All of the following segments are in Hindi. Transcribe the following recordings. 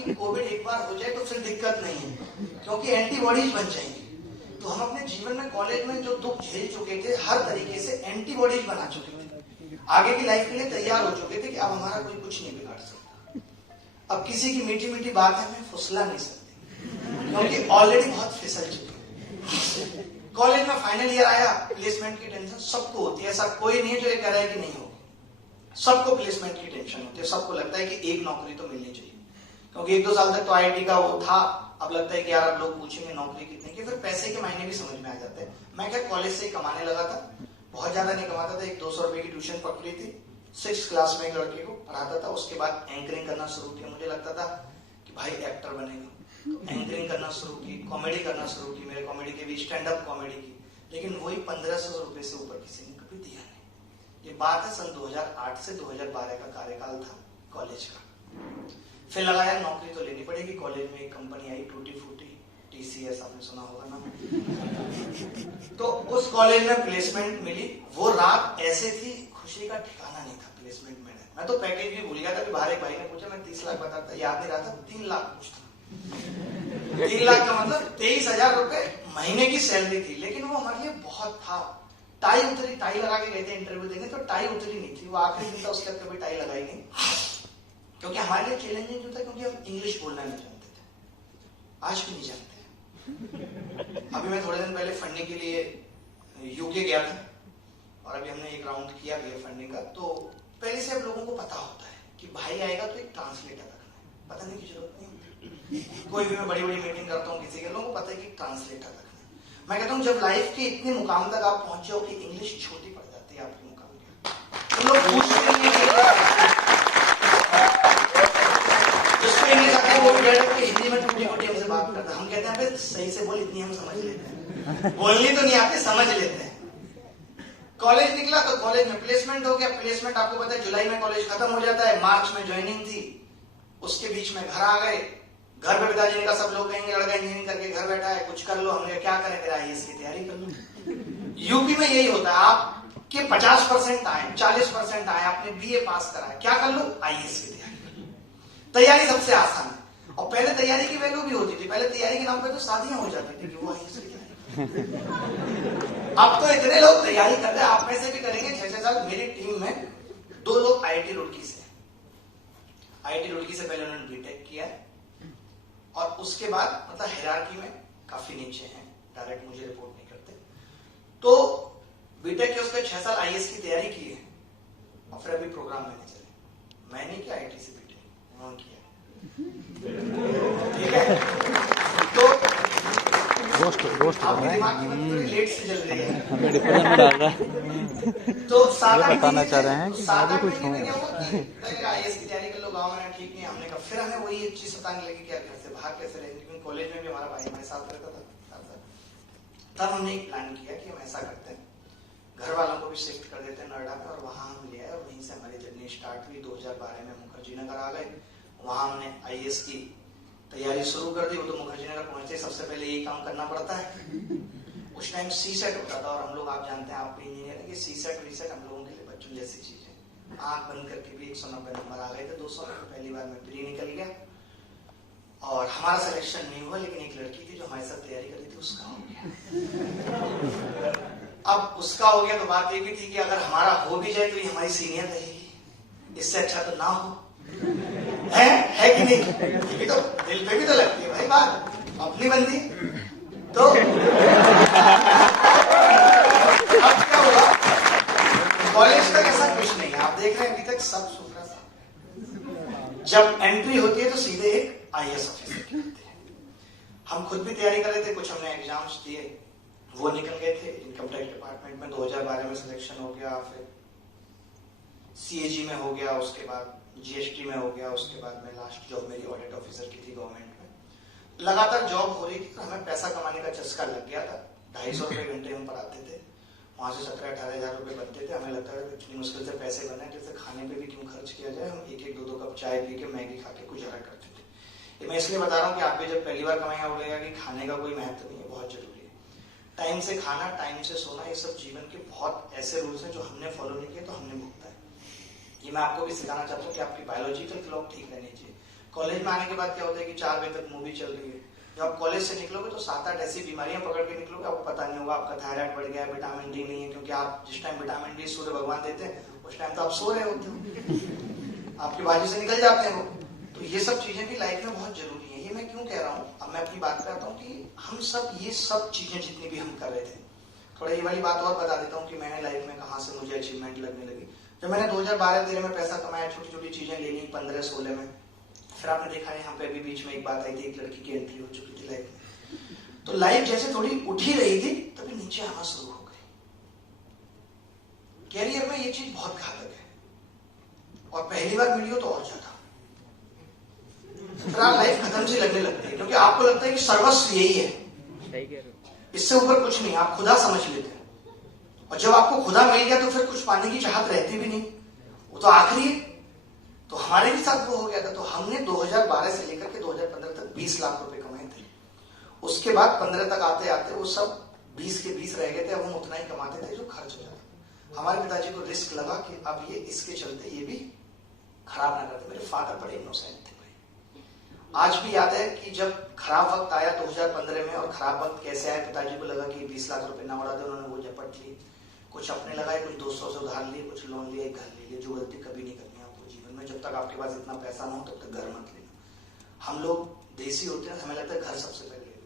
कि कोविड एक बार हो जाए तो फिर दिक्कत नहीं है, क्योंकि एंटीबॉडीज बन जाएंगी। तो हम अपने जीवन में कॉलेज में जो दुख झेल चुके थे, हर तरीके से एंटीबॉडीज बना चुके थे, आगे की लाइफ के लिए तैयार हो चुके थे कि अब हमारा कोई कुछ नहीं बिगाड़ सकता। अब किसी की मीठी मीठी बात है हमें फुसला नहीं सकती, क्योंकि ऑलरेडी बहुत फिसल चुके। कॉलेज में फाइनल ईयर आया, प्लेसमेंट की टेंशन सबको होती है, ऐसा कोई नहीं है जो ये कह रहा है कि नहीं होगी। सबको प्लेसमेंट की टेंशन होती है, सबको लगता है कि एक नौकरी तो मिलनी चाहिए, क्योंकि 1-2 साल तक तो आईआईटी का वो था। अब लगता है कि यार अब लोग पूछेंगे नौकरी कितने की, फिर पैसे के मायने भी समझ में आ जाते हैं। मैं क्या कॉलेज से ही कमाने लगा था, बहुत ज्यादा नहीं कमाता था, 100-200 रुपए की ट्यूशन पकड़ी थी, 6th क्लास में एक लड़के को पढ़ाता था। उसके बाद एंकरिंग करना शुरू किया, मुझे लगता था कि भाई एक्टर बनेगा, तो एंकरिंग करना शुरू की, कॉमेडी करना शुरू की, मेरे कॉमेडी के भी स्टैंड अप कॉमेडी की, लेकिन वही 1500 रुपए से ऊपर किसी ने कभी दिया नहीं। ये बात है सन 2008 से 2012 का कार्यकाल था कॉलेज का। फिर लगा यार नौकरी तो लेनी पड़ेगी। कॉलेज में एक कंपनी आई टूटी फूटी, TCS, आपने सुना होगा ना। तो उस कॉलेज में प्लेसमेंट मिली। वो रात ऐसे थी, खुशी का ठिकाना नहीं था प्लेसमेंट में। मैं तो पैकेज भी भूल गया था कि बाहर एक भाई ने पूछा, मैं 30 लाख बताता, याद नहीं रहा था, 3 लाख पूछता। 3 लाख का मतलब 23,000 रुपए महीने की सैलरी थी, लेकिन वो हमारे लिए बहुत था। टाई उतरी, टाई लगा के गए थे इंटरव्यू देने, तो टाई उतरी नहीं थी। वो आखिरी दिन था, उसके बाद कभी टाई लगाई नहीं, क्योंकि हमारे लिए चैलेंजिंग जो था, क्योंकि हम इंग्लिश बोलना नहीं जानते थे, आज भी नहीं जानते हैं। अभी मैं थोड़े दिन पहले फंडिंग के लिए यूके गया था, और अभी हमने एक राउंड किया भी है फंडिंग का। तो पहले से अब लोगों को पता होता है कि भाई आएगा तो एक ट्रांसलेटर रखना है, पता नहीं की जरूरत नहीं। कोई भी मैं बड़ी बड़ी मीटिंग करता हूँ किसी के, लोगों को पता है कि ट्रांसलेटर रखना है। मैं कहता हूँ जब लाइफ के इतने मुकाम तक आप पहुंचे हो कि इंग्लिश छोटी पड़ जाती है आपके मुकाम के, तो लोग पूछते नहीं है इंग्लिश आती है, वो भी हिंदी में टूटी फूटी हमसे बात करता है। हम कहते हैं सही से बोल, इतनी हम समझ लेते हैं, बोलनी तो नहीं आती, समझ लेते हैं। कॉलेज निकला तो कॉलेज में प्लेसमेंट हो गया। प्लेसमेंट आपको पता है जुलाई में कॉलेज खत्म हो जाता है, मार्च में ज्वाइनिंग थी, उसके बीच में घर आ गए। घर पे पिताजी ने कहा सब लोग कहेंगे लड़का इंजीनियरिंग करके घर बैठा है, कुछ कर लो। हमने क्या करें, फिर IAS की तैयारी कर लो। यूपी में यही होता है, आपके 50% आए, 40% आए, आपने BA पास करा है, क्या कर लो, IAS की तैयारी कर लो। तैयारी सबसे आसान है, और पहले तैयारी की वैल्यू भी होती थी। पहले तैयारी के नाम पे तो शादियां हो जाती थी कि वो IAS की तैयारी। अब तो इतने लोग तैयारी कर रहे हैं, आप में से भी करेंगे 6-6 साल। मेरी टीम में 2 लोग IIT रुड़की से, IIT रुड़की से पहले उन्होंने बीटेक किया है, और उसके बाद मतलब हायरार्की में काफी नीचे हैं, डायरेक्ट मुझे रिपोर्ट नहीं करते। तो बीटेक के उसके 6 साल IAS की तैयारी की है, और फिर अभी प्रोग्राम मैनेजर है। मैंने किया IIT से बीटेक, उन्होंने किया, ठीक है। तो आपके दिमाग की मतलब लेट से चल रही है, हमें डिप्रेशन में डाल रहा है। तो सारा बताना चाह रहे हैं कि सारा कुछ क्या हुआ कि IAS की तैयारी कर लो, गाँव में ठीक नहीं। हमने कहा फिर हमें वही एक चीज सताने लगी, क्या घर से बाहर कैसे रहेंगे, क्योंकि कॉलेज में भी हमारा भाई हमारे साथ रहता था। तब हमने एक प्लान किया कि हम ऐसा करते हैं, घर वालों को भी शिफ्ट कर देते हैं नोएडा में, और वहां हम ले आए, और वहीं से हमारी जर्नी स्टार्ट हुई। 2012 में मुखर्जी नगर आ गए, वहां हमने IAS की तैयारी शुरू कर दी। वो तो मुखर्जी नगर पहुंचे सबसे पहले यही काम करना पड़ता है। उस टाइम CSET होता था, और हम लोग, आप जानते हैं, आप भी इंजीनियर है, कि CSET वीसेट हम लोगों के लिए बच्चों जैसी चीज है। आंख बंद करके भी 190 नंबर आ गए थे। 200 में पहली बार में प्री निकल गया, और हमारा सिलेक्शन नहीं हुआ, लेकिन एक लड़की थी जो हमारे साथ तैयारी कर रही थी, उसका हो गया। अब उसका हो गया तो बात ये भी थी कि अगर हमारा हो भी जाए तो ये हमारी सीनियर रहेगी, इससे अच्छा तो ना हो, है कि नहीं। ये तो दिल पे भी तो लगती है भाई बात, अपनी बंदी। तो अब क्या हुआ, कॉलेज तक ऐसा कुछ नहीं है, आप देख रहे हैं अभी तक सब सुथरा सा। जब एंट्री होती है तो सीधे एक IAS ऑफिसर की होती है। हम खुद भी तैयारी कर रहे थे, कुछ हमने एग्जाम्स दिए, वो निकल गए थे। इनकम टैक्स डिपार्टमेंट में 2012 में सिलेक्शन हो गया, फिर CAG में हो गया, उसके बाद GST में हो गया, उसके बाद में लास्ट जॉब मेरी ऑडिट ऑफिसर की थी गवर्नमेंट में। लगातार जॉब हो रही थी, तो हमें पैसा कमाने का चस्का लग गया था। 250 रुपए घंटे हम पढ़ाते थे, वहां से 17-18 हजार रुपए बनते थे। हमें लगता है इतनी मुश्किल से पैसे बने, जैसे खाने पे भी क्यों खर्च किया जाए। हम 1-1, 2-2 कप चाय पी के, मैगी खा के गुजारा करते थे। ये मैं इसलिए बता रहा हूँ कि आप भी जब पहली बार कमाएंगे बोलेगा कि खाने का कोई महत्व नहीं है, बहुत जरूरी है। टाइम से खाना, टाइम से सोना, ये सब जीवन के बहुत ऐसे रूल्स हैं जो हमने फॉलो नहीं किए तो हमने भुगता है। ये मैं आपको भी सिखाना चाहता हूँ कि आपकी बायोलॉजिकल क्लॉक ठीक रहनी चाहिए। कॉलेज में आने के बाद क्या होता है कि 4 बजे तक मूवी चल रही है। जब आप कॉलेज से निकलोगे तो 7-8 ऐसी बीमारियां पकड़ के निकलोगे, आपको पता नहीं होगा आपका थायराइड बढ़ गया है, विटामिन डी नहीं है, क्योंकि आप जिस टाइम विटामिन डी सूर्य भगवान देते हैं उस टाइम तो आप सो रहे होते हो, आपकी बाजू से निकल जाते हैं वो। तो ये सब चीजें भी लाइफ में बहुत जरूरी है। ये मैं क्यों कह रहा हूँ, अब मैं अपनी बात पे आता हूँ कि हम सब ये सब चीजें जितनी भी हम कर रहे थे, थोड़ा ये वाली बात और बता देता हूँ कि मैंने लाइफ में कहाँ से मुझे अचीवमेंट लगने लगी। जब मैंने 2012-13 में पैसा कमाया, छोटी छोटी चीजें ले ली, 15-16 में, फिर आपने देखा यहाँ पे अभी बीच में एक बात आई थी, एक लड़की की एंट्री हो चुकी थी लाइफ में। तो लाइफ जैसे थोड़ी उठ ही रही थी तभी नीचे आना शुरू हो गई। कैरियर में ये चीज बहुत घातक है, और पहली बार मिली हो तो और ज्यादा। फिर लाइफ खत्म सी लगने लगती है, क्योंकि आपको लगता है कि सर्वस्व यही है, इससे ऊपर कुछ नहीं, आप खुदा समझ लेते हैं। और जब आपको खुदा मिल गया तो फिर कुछ पाने की चाहत रहती भी नहीं, वो तो आखिरी है। तो हमारे भी साथ वो हो गया था। तो हमने 2012 से लेकर के 2015 तक 20 लाख रुपए कमाए थे। उसके बाद 15 तक आते आते वो सब 20 के 20 रह गए थे। अब हम उतना ही कमाते थे जो खर्च हो जाता। हमारे पिताजी को रिस्क लगा कि अब ये इसके चलते ये भी खराब ना करते। मेरे फादर बड़े इनोसेंट थे भाई। आज भी याद है कि जब खराब वक्त आया 2015 में, और खराब वक्त कैसे आया, पिताजी को लगा कि 20 लाख रुपए ना उड़ा दे, उन्होंने वो झपट लिए, कुछ अपने लगाए, कुछ दोस्तों से उधार लिए, कुछ लोन लिए, एक घर ले लिए। जो गलती कभी नहीं करनी आपको जीवन में, जब तक आपके पास इतना पैसा ना हो तब तक घर मत लेना। हम लोग देसी होते हैं, हमें लगता है घर सबसे पहले ले लो,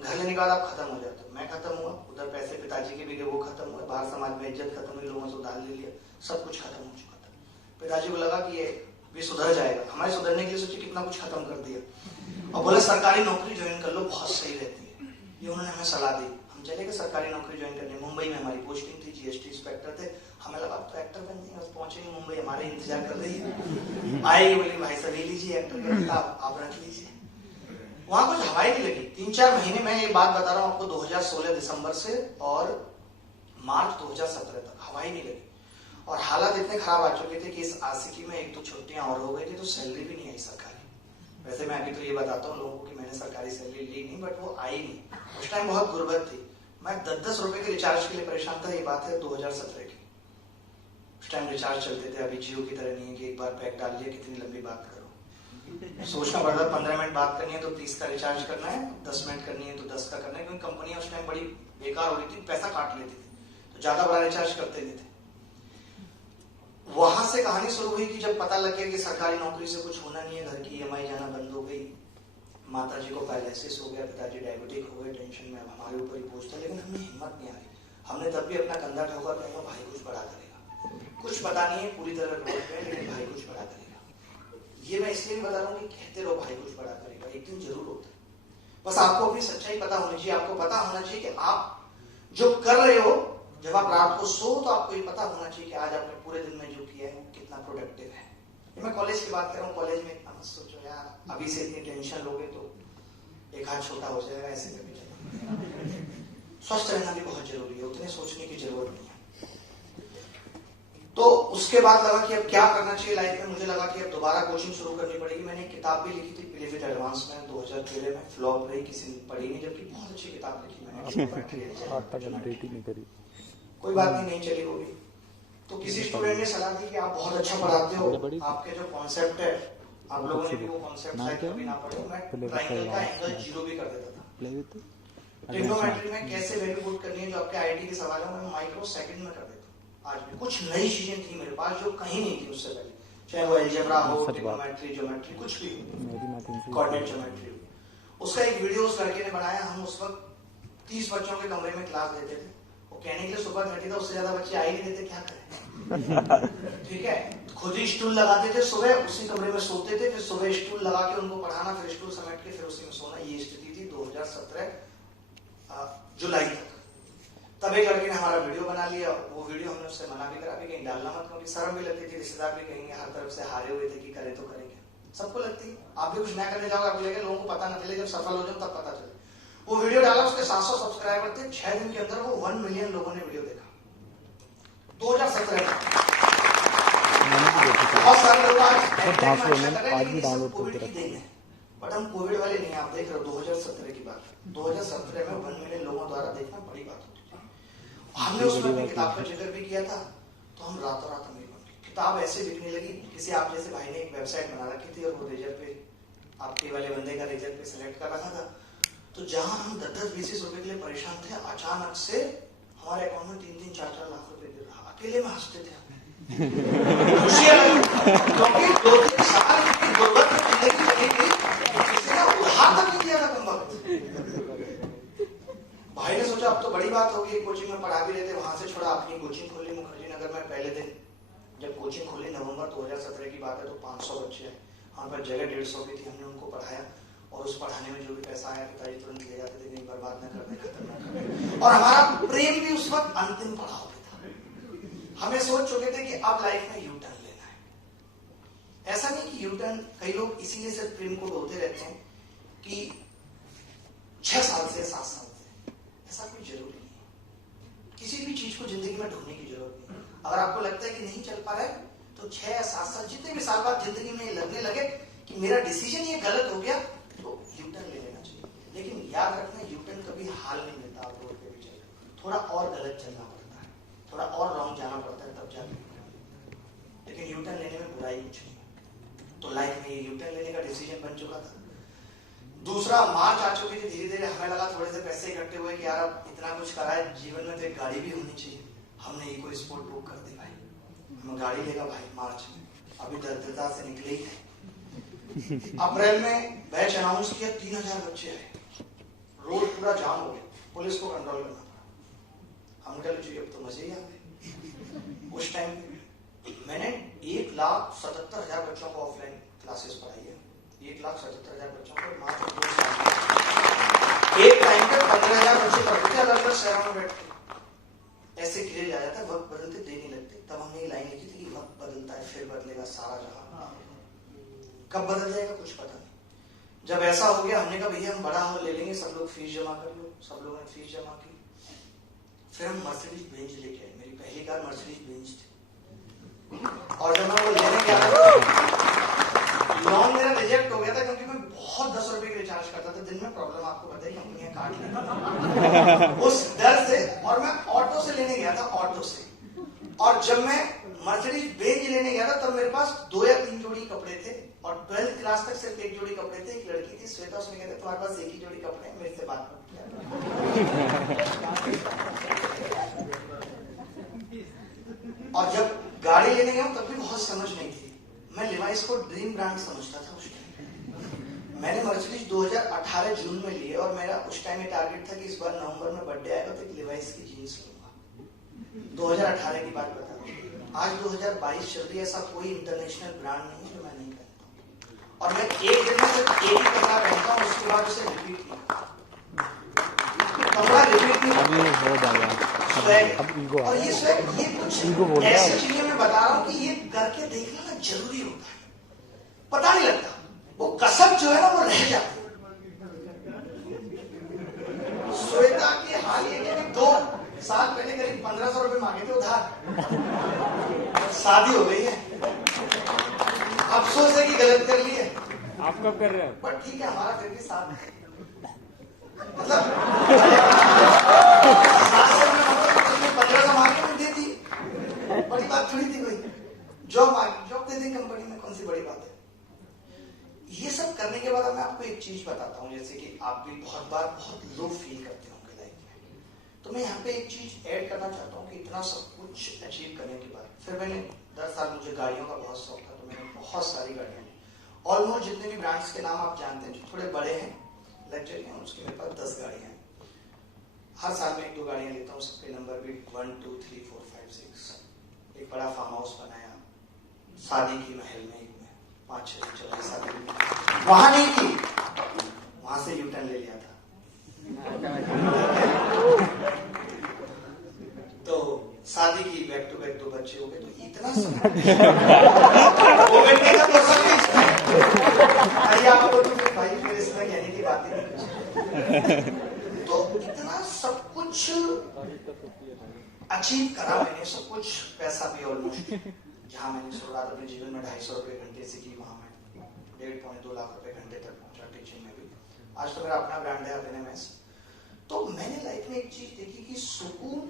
घर लेने के बाद आप खत्म हो जाते हो। मैं खत्म हुआ, उधर पैसे पिताजी के भी गए, वो खत्म हुए, बाहर समाज में इज्जत खत्म हुई, लोगों से उधार ले लिया, सब कुछ खत्म हो चुका था। पिताजी को लगा कि ये भी सुधर जाएगा। हमारे सुधरने के लिए सोचे कितना कुछ खत्म कर दिया, और बोले सरकारी नौकरी ज्वाइन कर लो, बहुत सही रहती है। ये उन्होंने हमें सलाह दी। हम चले गए सरकारी नौकरी ज्वाइन करने। मुंबई में हमारी पोस्टिंग थी, जीएसटी इंस्पेक्टर थे। हमें लगा तो एक्टर बन जाएंगे, बस पहुंचेंगे मुंबई, हमारे इंतजार कर रही है। आएगी, बोली भाई साहब ले लीजिए एक्टर का किताब, आप रख लीजिए। वहां कुछ हवाई नहीं लगी। 3-4 महीने में, ये बात बता रहा हूँ आपको, 2016 दिसंबर से और मार्च 2017 तक हवाई नहीं लगी। और हालात इतने खराब आ चुके थे कि इस आशिकी में 1-2 छुट्टियां और हो गई थी, तो सैलरी भी नहीं आई सरकारी। वैसे मैं अभी तो ये बताता हूँ लोगों को कि मैंने सरकारी सैलरी ली नहीं, बट वो आई नहीं। उस टाइम बहुत गुर्बत थी। मैं 10-10 रुपए के रिचार्ज के लिए परेशान था। ये बात है 2017 की। उस टाइम रिचार्ज चलते थे, अभी जियो की तरह नहीं है कि एक बार पैक डाल लिया, कितनी लंबी बात करो, सोचना पड़ता है। 15 मिनट बात करनी है तो 30 का रिचार्ज करना है, 10 मिनट करनी है तो 10 का करना है, क्योंकि कंपनियां उस टाइम बड़ी बेकार हो रही थी, पैसा काट लेती थी, तो ज्यादा बड़ा रिचार्ज करते नहीं थे। वहां से कहानी शुरू हुई कि जब पता लग गया कि सरकारी नौकरी से कुछ होना नहीं है, घर की EMI जाना बंद हो गई, माताजी को पैरालिसिस हो गया, पिताजी डायबिटिक हो गए, टेंशन में अब हमारे ऊपर ही बोझ था। लेकिन हमें हिम्मत नहीं आ रही। हमने तब भी अपना कंधा ठोका, कहा भाई कुछ बड़ा करेगा, कुछ पता नहीं है पूरी तरह रोड पे, लेकिन भाई कुछ बड़ा करेगा। ये मैं इसलिए बता रहा हूँ कि कहते रहो भाई कुछ बड़ा करेगा, एक दिन जरूर होता है। बस आपको अपनी सच्चाई पता होनी चाहिए। आपको पता होना चाहिए कि आप जो कर रहे हो, जब आप रात को सो तो आपको ये पता होना चाहिए कि आज आपने पूरे दिन में जो किया है कितना प्रोडक्टिव है। ये मैं कॉलेज की बात कर रहा हूँ। कॉलेज में इतना मत सोचो यार, अभी से इतनी टेंशन लोगे तो एक हाथ छोटा हो जाएगा, ऐसे कभी चलेगा। स्वस्थ रहना भी बहुत जरूरी है, उतने सोचने की जरूरत नहीं है। तो उसके बाद लगा कि अब क्या करना चाहिए लाइफ में। मुझे लगा कि अब दोबारा कोचिंग शुरू करनी पड़ेगी। मैंने एक किताब भी लिखी थी बिलीव इट एडवांस में, 2013 में, फ्लॉप रही, किसी ने पढ़ी नहीं, जबकि बहुत अच्छी किताब लिखी मैंने। कोई बात नहीं चली होगी। तो किसी स्टूडेंट ने सलाह दी कि आप बहुत अच्छा पढ़ाते हो, आपके जो कॉन्सेप्ट है, आप लोगों ने भी वो कॉन्सेप्ट शायद कभी ना पढ़े। मैं ट्रायंगल का एंगल 0 भी कर देता था। ट्रिग्नोमेट्री में कैसे वैल्यू पुट करनी है, जो आपके आईटी के सवाल है, मैं माइक्रो सेकंड में कर देता हूँ। आज भी कुछ नई चीजें थी मेरे पास जो कहीं नहीं थी उससे पहले, चाहे वो अलजेब्रा हो, ट्रिग्नोमेट्री, ज्योमेट्री, कुछ भी हो, कोऑर्डिनेट ज्योमेट्री हो। उसका एक वीडियो उस लड़के ने बनाया। हम उस वक्त 30 बच्चों के कमरे में क्लास देते थे। वो कहने के लिए सुबह 30 था, उससे ज्यादा बच्चे आ ही नहीं देते, क्या करें। ठीक है, खुद ही स्टूल लगाते थे, सुबह उसी कमरे में सोते थे, फिर सुबह स्टूल लगा के उनको पढ़ाना, फिर स्टूल समेट के फिर उसी में सोना। ये स्थिति थी 2017 जुलाई तक। तब एक लड़के ने हमारा वीडियो बना लिया। वो वीडियो हमने उससे मना भी करा भी कहीं डालना मत, क्योंकि शर्म भी लगती थी, रिश्तेदार भी कहेंगे, हर तरफ से हारे हुए थे कि करे तो करेंगे, सबको लगती है। आप भी कुछ नया करने जाओगे, आपको लगेगा लोगों को पता ना चले, जब सफल हो जाओ तब पता चले। वो वीडियो डाला, उसके 700 सब्सक्राइबर थे। 6 दिन के अंदर वो 1 मिलियन लोगों ने वीडियो देखा 2017 में। बहुत सारे लोग आज भी डाउनलोड करते रहते हैं, बट हम कोविड वाले नहीं। आप देख रहे हो 2017 की बात, 2017 में 1 मिलियन लोगों द्वारा देखना बड़ी बात होती थी। हमने उसमें अपनी किताब का जिक्र भी किया था, तो हम रातों रात अमीर बन गए। किताब ऐसे बिकने लगी। किसी आप जैसे भाई ने एक वेबसाइट बना रखी थी और वो रेजर पे आपके वाले बंदे का रिजल्ट पे सिलेक्ट कर रखा था। तो जहां हम 10-20 रुपए के लिए परेशान थे, अचानक से हमारे अकाउंट में 3-3, 4-4 लाख रुपए गिर रहा। अकेले में हंसते थे खुशियां लगी, क्योंकि 2-3 साल की गुर्बत में जिंदगी चली थी, किसी ने उधार तक नहीं दिया था कम वक्त। भाई ने सोचा अब तो बड़ी बात होगी, कोचिंग में पढ़ा भी रहे थे, वहां से छोड़ा, अपनी कोचिंग खोली मुखर्जी नगर में। पहले दिन जब कोचिंग खोली नवंबर 2017 की बात है, तो 500 बच्चे हैं हमारे पास, जगह 150 की थी। हमने उनको पढ़ाया और उस पढ़ाने में जो भी पैसा आया पिताजी तुरंत ले जाते थे, नहीं बर्बाद न करने, खत्म न करने। और हमारा प्रेम भी उस वक्त अंतिम पड़ाव पे था। हमें सोच चुके थे कि अब लाइफ में यू टर्न लेना है। ऐसा नहीं कि यू टर्न, कई लोग इसीलिए सिर्फ प्रेम को बोलते रहते हैं कि 6 साल से 7 साल से, ऐसा कोई जरूरी नहीं है। किसी भी चीज को जिंदगी में ढूंढने की जरूरत नहीं। अगर आपको लगता है कि नहीं चल पा रहा है, तो 6 या 7 साल, जितने भी साल बाद जिंदगी में लगने लगे कि मेरा डिसीजन ये गलत हो गया, तो यू टर्न ले लेना चाहिए। लेकिन याद रखना, यू टर्न कभी हाल नहीं मिलता। आप रोड पे भी चल, थोड़ा और गलत चलना पड़ता है, थोड़ा और रॉन्ग जाना पड़ता है, तब जाके। लेकिन यू टर्न लेने में बुराई कुछ नहीं है। तो लाइफ में ये यू टर्न लेने का डिसीजन बन चुका था। दूसरा, मार्च आ चुकी थी, धीरे धीरे हमें लगा थोड़े से पैसे इकट्ठे हुए कि यार अब इतना कुछ करा है जीवन में, तो एक गाड़ी भी होनी चाहिए। हमने इको स्पोर्ट बुक कर दी भाई, हमें गाड़ी लेगा भाई मार्च में। अभी दरिद्रता से निकले ही थे। अप्रैल में बैच अनाउंस किया, 3000 बच्चे आए, रोड पूरा जाम हो गया, पुलिस को कंट्रोल करना पड़ा। हम कह लीजिए अब तो मजे ही आ गए। उस टाइम मैंने 1,77,000 बच्चों को ऑफलाइन क्लासेस पढ़ाई है। 1,77,000 बच्चों को मात्र 2 साल में। एक टाइम पे 15,000 बच्चे पढ़ते थे, अलग अलग शहरों में बैठते। ऐसे क्लियर आ जाता है, वक्त बदलते देर नहीं लगते। तब हमने ये लाइन लिखी थी कि वक्त बदलता है फिर बदलेगा सारा जहां। कब बदल जाएगा कुछ पता नहीं। जब ऐसा हो गया, हमने कहा भैया हम बड़ा हॉल ले लेंगे, सब लोग फीस जमा कर लो। सब लोगों ने फीस जमा की। फिर हम मर्सिडीज बेंज लेके आए। मेरी पहली कार मर्सिडीज बेंज थी। और जब मैं वो लेने गया, लोन मेरा रिजेक्ट हो गया था, क्योंकि मैं बहुत 10 रुपए की रिचार्ज करता था दिन में। प्रॉब्लम आपको पता है, कंपनियां काट लेती। उस डर से, और मैं ऑटो से लेने गया था, ऑटो से। और जब मैं मर्सिडीज बेंज लेने गया था, तब मेरे पास 2 या 3 जोड़ी कपड़े थे। और 12th क्लास तक सिर्फ 1 जोड़ी कपड़े थे। एक लड़की थी श्वेता, उसने कहते तुम्हारे पास 1 ही जोड़ी कपड़े हैं, मेरे से बात मत किया। और जब गाड़ी लेने गया तब भी बहुत समझ नहीं थी। मैं लिवाइस को ड्रीम ब्रांड समझता था उस टाइम। मैंने मर्सिडीज 2018 जून में लिए, और मेरा उस टाइम में टारगेट था कि इस बार नवंबर में बर्थडे आएगा तो एक लिवाइस की जीन्स लूंगा। 2018 की बात बता रहा हूँ। आज 2022 चल रही है, ऐसा कोई इंटरनेशनल ब्रांड नहीं है जो मैं नहीं पहनता हूँ। और मैं एक दिन में सिर्फ एक ही कपड़ा पहनता हूँ, उसके बाद उसे रिपीट नहीं करता। कपड़ा रिपीट नहीं करता। और ये स्वैग, ये कुछ ऐसी चीजें मैं बता रहा हूँ कि ये करके देखना ना जरूरी होता है। पता नहीं लगता, वो कसम जो है ना वो रह जाती है। श्वेता की हाल ये कि 2 साल पहले करीब 1500 रुपए मांगे थे उधार। शादी हो गई है, अफसोस है कि गलत कर ली है। आप कब कर रहे हैं? पर ठीक है, हमारा फिर भी साथ है। मतलब 1500 मांग के दे दी, बड़ी बात थोड़ी थी कोई। जॉब दे दी कंपनी में, कौन सी बड़ी बात है। ये सब करने के बाद मैं आपको एक चीज बताता हूँ, जैसे कि आप भी बहुत बार बहुत लो फील करते होंगे लाइफ में। तो मैं यहाँ पे एक चीज ऐड करना चाहता हूँ कि इतना सब कुछ अचीव करने के बाद फिर मैंने 10 साल, मुझे गाड़ियों का बहुत शौक था, तो मैंने बहुत सारी गाड़ियां ली। ऑलमोस्ट जितने भी ब्रांड्स के नाम आप जानते हैं, जो थोड़े बड़े हैं, लग्जरी हैं, उसके मेरे पास 10 गाड़ियां हैं। हर साल में 1-2 गाड़ियां लेता हूँ, सबके नंबर भी 1, 2, 3, 4, 5, 6। एक बड़ा फार्म हाउस बनाया, शादी की महल में, 5-6 चल शादी, वहां नहीं की, वहां से यू टर्न ले लिया था। तो शादी की, बैक टू बैक 2 बच्चे हो गए, तो इतना आपको तो भाई फिर इसमें कहने की बात नहीं। तो इतना सब कुछ अचीव करा मैंने, सब कुछ, पैसा भी ऑलमोस्ट, जहां मैंने शुरुआत अपने जीवन में 250 रुपए घंटे से की, वहां मैं 1.5-2 लाख रुपए घंटे तक पहुंचा टीचिंग में भी। आज तो मेरा अपना ब्रांड है अभिनव। तो मैंने लाइफ में एक चीज देखी कि सुकून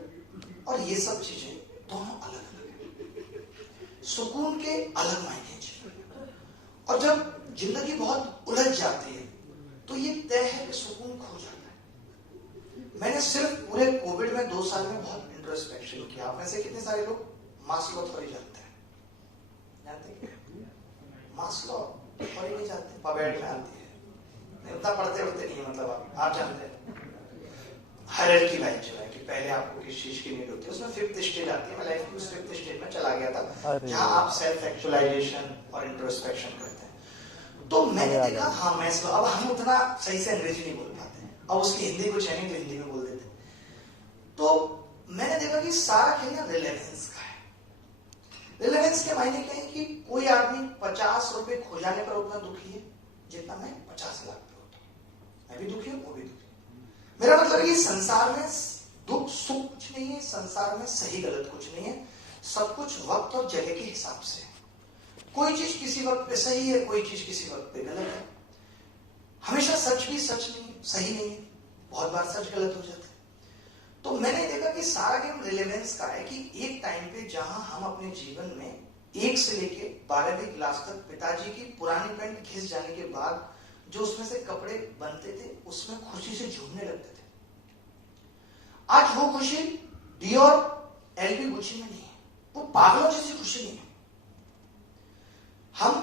और ये सब चीजें दोनों अलग अलग है। सुकून के अलग मायने हैं। और जब जिंदगी बहुत उलझ जाती है तो ये तय है कि सुकून खो जाता है। मैंने सिर्फ पूरे कोविड में 2 साल में बहुत इंट्रोस्पेक्शन किया। आप में से कितने सारे लोग मास्लो थ्योरी जानते हैं? मास्लो थ्योरी नहीं जानते? पबेड में आती है, उतना पढ़ते होते नहीं है, मतलब आप जानते हैं हायरार्की लाइन जो है कि पहले आपको किस चीज की नीड होती है, उसमें 5th स्टेज आती है। मैं लाइफ की उस 5th स्टेज में चला गया था जहां आप सेल्फ एक्चुअलाइजेशन और इंट्रोस्पेक्शन करते हैं। तो मैंने देखा हाँ मैस्लो, अब हम उतना सही से अंग्रेजी नहीं बोल पाते, अब उसकी हिंदी कुछ है नहीं तो हिंदी में बोल देते। तो मैंने देखा कि सारा खेल ना रिलेवेंस का है। रिलेवेंस के मायने क्या है कि कोई आदमी 50 रुपए खो जाने पर उतना दुखी है जितना मैं 50 लाख पे होता हूं। मैं भी दुखी हूं, वो भी दुखी। मेरा मतलब है कि संसार में दुख सुख कुछ नहीं है, संसार में सही गलत कुछ नहीं है, सब कुछ वक्त और जगह के हिसाब से। कोई चीज किसी वक्त पे सही है, कोई चीज किसी वक्त पे गलत है। हमेशा सच भी सच नहीं, सही नहीं है, बहुत बार सच गलत हो जाता है। तो मैंने देखा कि सारा गेम रिलेवेंस का है कि एक टाइम पे जहां हम अपने जीवन में 1 से लेके 12वीं क्लास तक पिताजी की पुरानी पैंट घिस जाने के बाद जो उसमें से कपड़े बनते थे उसमें खुशी से झूमने लगते थे। आज वो खुशी डियोर एलवी गुची में नहीं है, वो पागलों जैसी खुशी नहीं है। हम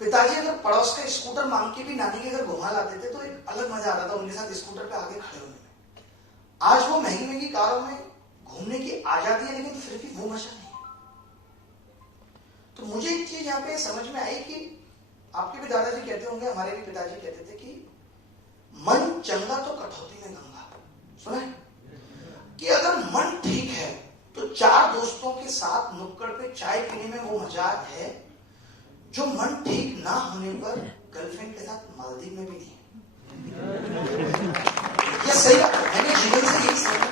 पिताजी अगर पड़ोस का स्कूटर मांग के भी नानी के घर घुमा लाते थे तो एक अलग मजा आता था उनके साथ स्कूटर पे आगे खड़े होने में। आज वो महंगी महंगी कारों में घूमने की आजादी है लेकिन फिर भी वो मजा नहीं है। तो मुझे एक चीज यहाँ पे समझ में आई कि आपके भी दादाजी कहते होंगे, हमारे भी पिताजी कहते थे कि मन चंगा तो कठौती में गंगा। सुना है कि अगर मन ठीक है तो 4 दोस्तों के साथ नुक्कड़ पे चाय पीने में वो मजा है जो मन ठीक ना होने पर गर्लफ्रेंड के साथ मालदीव में भी नहीं है। यह सही बात है, मैंने जीवन से यही समझा।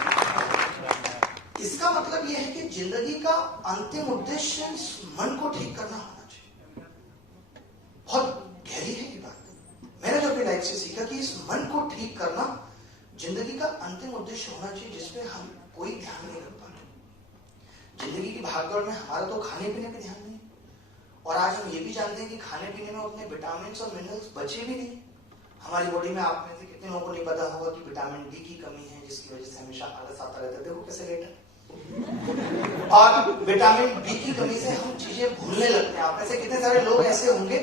इसका मतलब यह है कि जिंदगी का अंतिम उद्देश्य इस मन को ठीक करना होना चाहिए। बहुत गहरी है ये बात। मैंने जो अपनी लाइफ से सीखा कि इस मन को ठीक करना जिंदगी का अंतिम उद्देश्य होना चाहिए जिसपे हम कोई ध्यान नहीं रख पाते। जिंदगी की भागदौड़ में हमारा तो खाने पीने पे ध्यान नहीं, और आज हम ये भी जानते हैं कि खाने पीने में उतने विटामिन और मिनरल्स बचे भी नहीं। हमारी बॉडी में आप में से कितने लोगों को नहीं पता होगा कि विटामिन डी की कमी है जिसकी वजह से हमेशा आलस आता रहता है। देखो कैसे लेट है। और विटामिन बी की कमी से हम चीजें भूलने लगते हैं। आप में से कितने सारे लोग ऐसे होंगे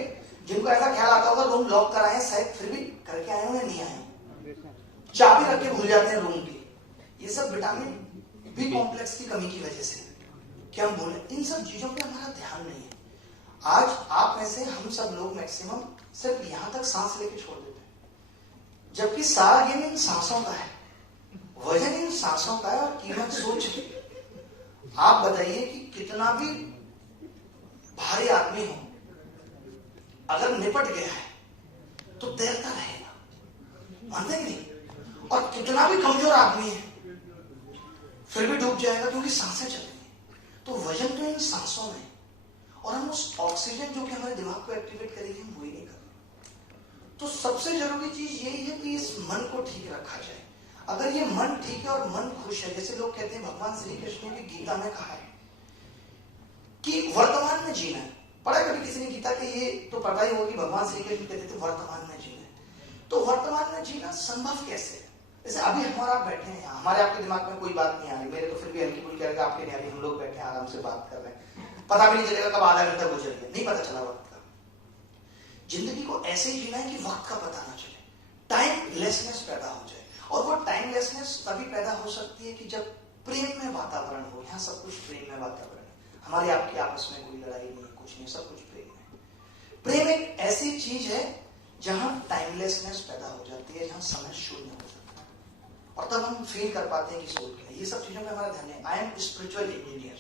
जिनको ऐसा ख्याल आता होगा रूम लॉक कराए शायद फिर भी करके आए हो या नहीं आए, चाबी रख के भूल जाते हैं रूम की। ये सब विटामिन बी कॉम्प्लेक्स की कमी की वजह से क्या हम भूलें, इन सब चीजों पे हमारा ध्यान नहीं है। आज आप में से हम सब लोग मैक्सिमम सिर्फ यहां तक सांस लेके छोड़ देते हैं, जबकि सारा गेम इन सांसों का है, वजन इन सांसों का है और कीमत सोच है। आप बताइए कि कितना भी भारी आदमी हो अगर निपट गया है तो तैरता रहेगा, मानते कि नहीं? और कितना भी कमजोर आदमी है फिर भी डूब जाएगा क्योंकि सांसें चलेंगी। तो वजन तो इन सांसों में, और हम उस ऑक्सीजन जो कि हमारे दिमाग को एक्टिवेट करेगी हम वही नहीं कर रहे। तो सबसे जरूरी चीज यही है कि इस मन को ठीक रखा जाए। अगर ये मन ठीक है और मन खुश है, जैसे लोग कहते हैं भगवान श्री कृष्ण ने भी गीता में कहा है कि वर्तमान में जीना है। पढ़ा कभी किसी ने गीता के? ये तो पता ही होगा कि भगवान श्री कृष्ण कहते थे वर्तमान में जीना है। तो वर्तमान में जीना संभव कैसे है? जैसे अभी हमारा बैठे हैं यहाँ, हमारे आपके दिमाग में कोई बात नहीं आ रही, मेरे तो फिर भी हल्की फुल्की करेगा, आपके नहीं आ रही, हम लोग बैठे हैं आराम से बात कर रहे हैं, पता भी नहीं चलेगा कब आधा घंटा गुजर गया, नहीं पता चला वक्त का। जिंदगी को ऐसे ही जीना है कि वक्त का पता ना चले, टाइमलेसनेस पैदा हो जाए। और वो टाइमलेसनेस तभी पैदा हो सकती है कि जब प्रेम में वातावरण हो। यहाँ सब कुछ प्रेम में वातावरण है, हमारी आपकी आपस में कोई लड़ाई नहीं, कुछ नहीं, सब कुछ प्रेम है। प्रेम एक ऐसी चीज है जहां टाइमलेसनेस पैदा हो जाती है, जहां समय शून्य हो जाता है, और तब हम फील कर पाते हैं कि सोच क्या है। ये सब चीजों में हमारा ध्यान है। I am spiritual engineer,